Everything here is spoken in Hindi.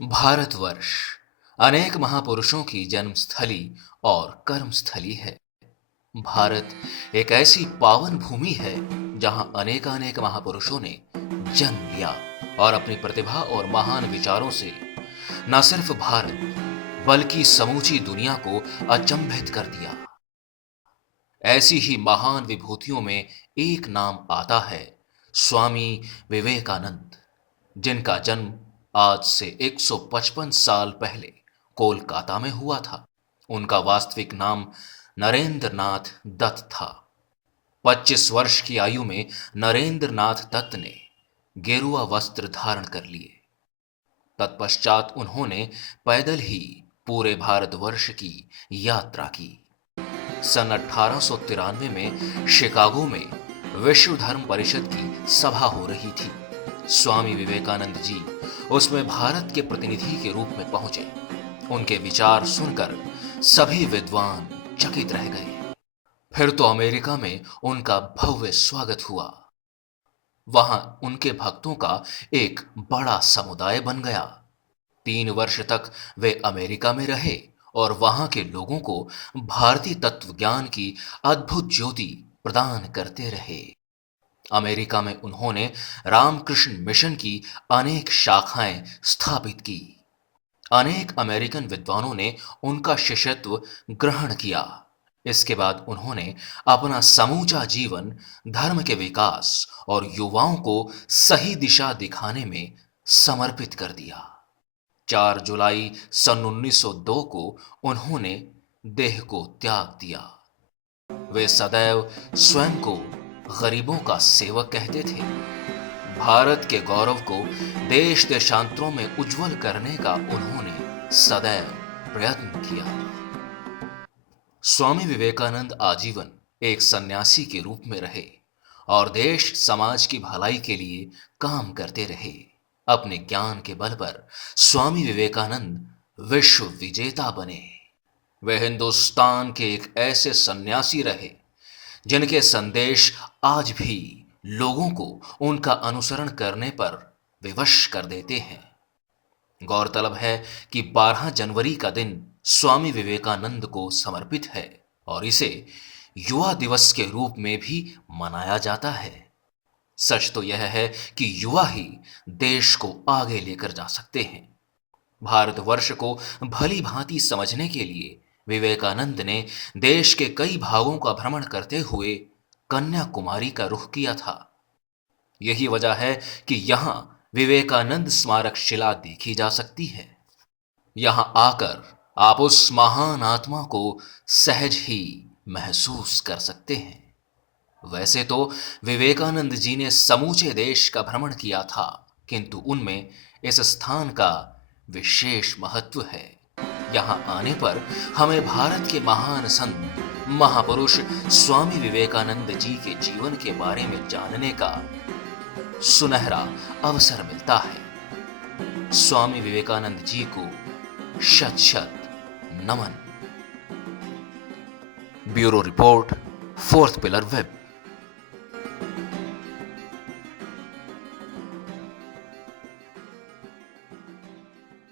भारतवर्ष अनेक महापुरुषों की जन्मस्थली और कर्मस्थली है। भारत एक ऐसी पावन भूमि है जहां अनेकानेक महापुरुषों ने जन्म लिया और अपनी प्रतिभा और महान विचारों से न सिर्फ भारत बल्कि समूची दुनिया को अचंभित कर दिया। ऐसी ही महान विभूतियों में एक नाम आता है स्वामी विवेकानंद, जिनका जन्म आज से 155 साल पहले कोलकाता में हुआ था। उनका वास्तविक नाम नरेंद्र नाथ दत्त था। 25 वर्ष की आयु में नरेंद्र नाथ दत्त ने गेरुआ वस्त्र धारण कर लिए। तत्पश्चात उन्होंने पैदल ही पूरे भारतवर्ष की यात्रा की। सन 1893 में शिकागो में विश्व धर्म परिषद की सभा हो रही थी। स्वामी विवेकानंद जी उसमें भारत के प्रतिनिधि के रूप में पहुंचे। उनके विचार सुनकर सभी विद्वान चकित रह गए। फिर तो अमेरिका में उनका भव्य स्वागत हुआ। वहां उनके भक्तों का एक बड़ा समुदाय बन गया। 3 वर्ष तक वे अमेरिका में रहे और वहां के लोगों को भारतीय तत्व ज्ञान की अद्भुत ज्योति प्रदान करते रहे। अमेरिका में उन्होंने रामकृष्ण मिशन की अनेक शाखाएं स्थापित की। अनेक अमेरिकन विद्वानों ने उनका शिष्यत्व ग्रहण किया। इसके बाद उन्होंने अपना समूचा जीवन धर्म के विकास और युवाओं को सही दिशा दिखाने में समर्पित कर दिया। 4 जुलाई सन 1902 को उन्होंने देह को त्याग दिया। वे सदैव स्वयं को गरीबों का सेवक कहते थे। भारत के गौरव को देश देशांतरों में उज्जवल करने का उन्होंने सदैव प्रयत्न किया। स्वामी विवेकानंद आजीवन एक सन्यासी के रूप में रहे और देश समाज की भलाई के लिए काम करते रहे। अपने ज्ञान के बल पर स्वामी विवेकानंद विश्व विजेता बने। वे हिंदुस्तान के एक ऐसे सन्यासी रहे जिनके संदेश आज भी लोगों को उनका अनुसरण करने पर विवश कर देते हैं। गौरतलब है कि 12 जनवरी का दिन स्वामी विवेकानंद को समर्पित है और इसे युवा दिवस के रूप में भी मनाया जाता है। सच तो यह है कि युवा ही देश को आगे लेकर जा सकते हैं। भारतवर्ष को भली भांति समझने के लिए विवेकानंद ने देश के कई भागों का भ्रमण करते हुए कन्याकुमारी का रुख किया था। यही वजह है कि यहां विवेकानंद स्मारक शिला देखी जा सकती है। यहां आकर आप उस महान आत्मा को सहज ही महसूस कर सकते हैं। वैसे तो विवेकानंद जी ने समूचे देश का भ्रमण किया था, किंतु उनमें इस स्थान का विशेष महत्व है। यहां आने पर हमें भारत के महान संत महापुरुष स्वामी विवेकानंद जी के जीवन के बारे में जानने का सुनहरा अवसर मिलता है। स्वामी विवेकानंद जी को शत शत नमन। Bureau report, fourth pillar web.